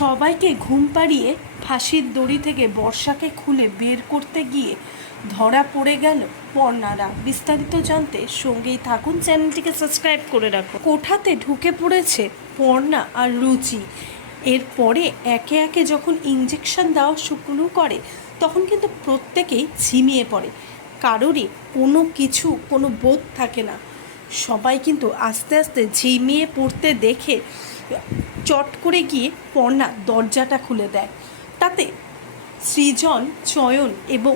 সবাইকে ঘুম পাড়িয়ে ফাঁসির দড়ি থেকে বর্ষাকে খুলে বের করতে গিয়ে ধরা পড়ে গেল পর্ণারা। বিস্তারিত জানতে সঙ্গেই থাকুন, চ্যানেলটিকে সাবস্ক্রাইব করে রাখুন। কোঠাতে ঢুকে পড়েছে পর্ণা আর রুচি। এরপরে একে একে যখন ইঞ্জেকশন দেওয়া শুরু করে তখন কিন্তু প্রত্যেকেই ঝিমিয়ে পড়ে, কারোরই কোনো বোধ থাকে না। সবাই কিন্তু আস্তে আস্তে ঝিমিয়ে পড়তে দেখে চট করে গিয়ে পর্ণা দরজাটা খুলে দেয়। তাতে সৃজন, চয়ন এবং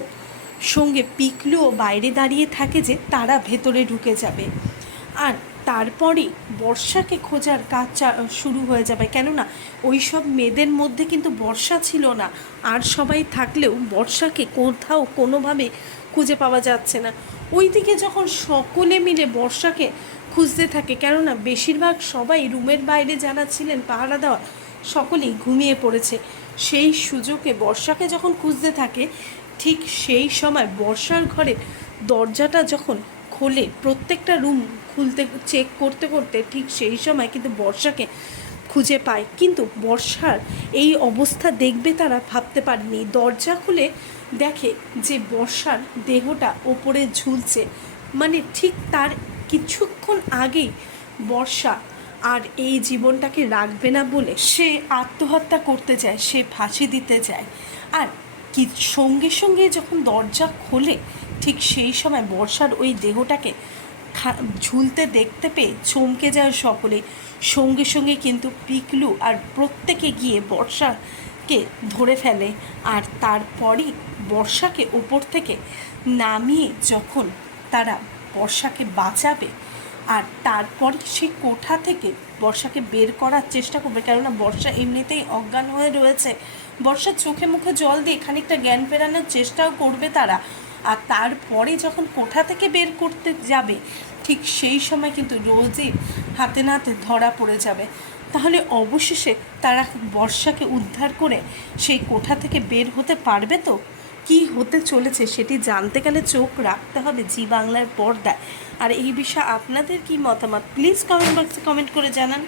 সঙ্গে পিকলুও বাইরে দাঁড়িয়ে থাকে যে তারা ভেতরে ঢুকে যাবে। আর তারপরে বর্ষাকে খোঁজার কাজ শুরু হয়ে যাবে, কেননা ওই সব মেয়েদের মধ্যে কিন্তু বর্ষা ছিল না। আর সবাই থাকলেও বর্ষাকে কোথাও কোনোভাবে খুঁজে পাওয়া যাচ্ছে না। ওইদিকে যখন সকলে মিলে বর্ষাকে খুঁজতে থাকে, কেননা বেশিরভাগ সবাই রুমের বাইরে যারা ছিলেন পাহারা দেওয়া সকলেই ঘুমিয়ে পড়েছে, সেই সুযোগে বর্ষাকে যখন খুঁজতে থাকে ঠিক সেই সময় বর্ষার ঘরে দরজাটা যখন খোলে, প্রত্যেকটা রুম খুলতে চেক করতে করতে ঠিক সেই সময় কিন্তু বর্ষাকে খুঁজে পায়। কিন্তু বর্ষার এই অবস্থা দেখবে তারা ভাবতে পারেনি। দরজা খুলে দেখে যে বর্ষার দেহটা ওপরে ঝুলছে, মানে ঠিক তার কিছুক্ষণ আগেই বর্ষা আর এই জীবনটাকে রাখবে না বলে সে আত্মহত্যা করতে যায়, সে ফাঁসি দিতে যায়। আর কি সঙ্গে সঙ্গে যখন দরজা খোলে ঠিক সেই সময় বর্ষার ওই দেহটাকে ঝুলতে দেখতে পেয়ে চমকে যায় সকলে। সঙ্গে সঙ্গে কিন্তু পিকলু আর প্রত্যেকে গিয়ে বর্ষাকে ধরে ফেলে। আর তারপরই বর্ষাকে ওপর থেকে নামিয়ে যখন তারা বর্ষাকে বাঁচাবে, আর তারপরে সেই কোঠা থেকে বর্ষাকে বের করার চেষ্টা করবে, কেননা বর্ষা এমনিতেই অজ্ঞান হয়ে রয়েছে। বর্ষার চোখে মুখে জল দিয়ে খানিকটা জ্ঞান ফেরানোর চেষ্টাও করবে তারা। আর তারপরে যখন কোঠা থেকে বের করতে যাবে ঠিক সেই সময় কিন্তু রোজই হাতে নাতে ধরা পড়ে যাবে। তাহলে অবশেষে তারা বর্ষাকে উদ্ধার করে সেই কোঠা থেকে বের হতে পারবে তো? কী হতে চলেছে সেটি জানতে গেলে চোখ রাখতে হবে জি বাংলার পর্দায়। আর এই বিষয়ে আপনাদের কি মতামত প্লিজ কমেন্ট বক্সে কমেন্ট করে জানান।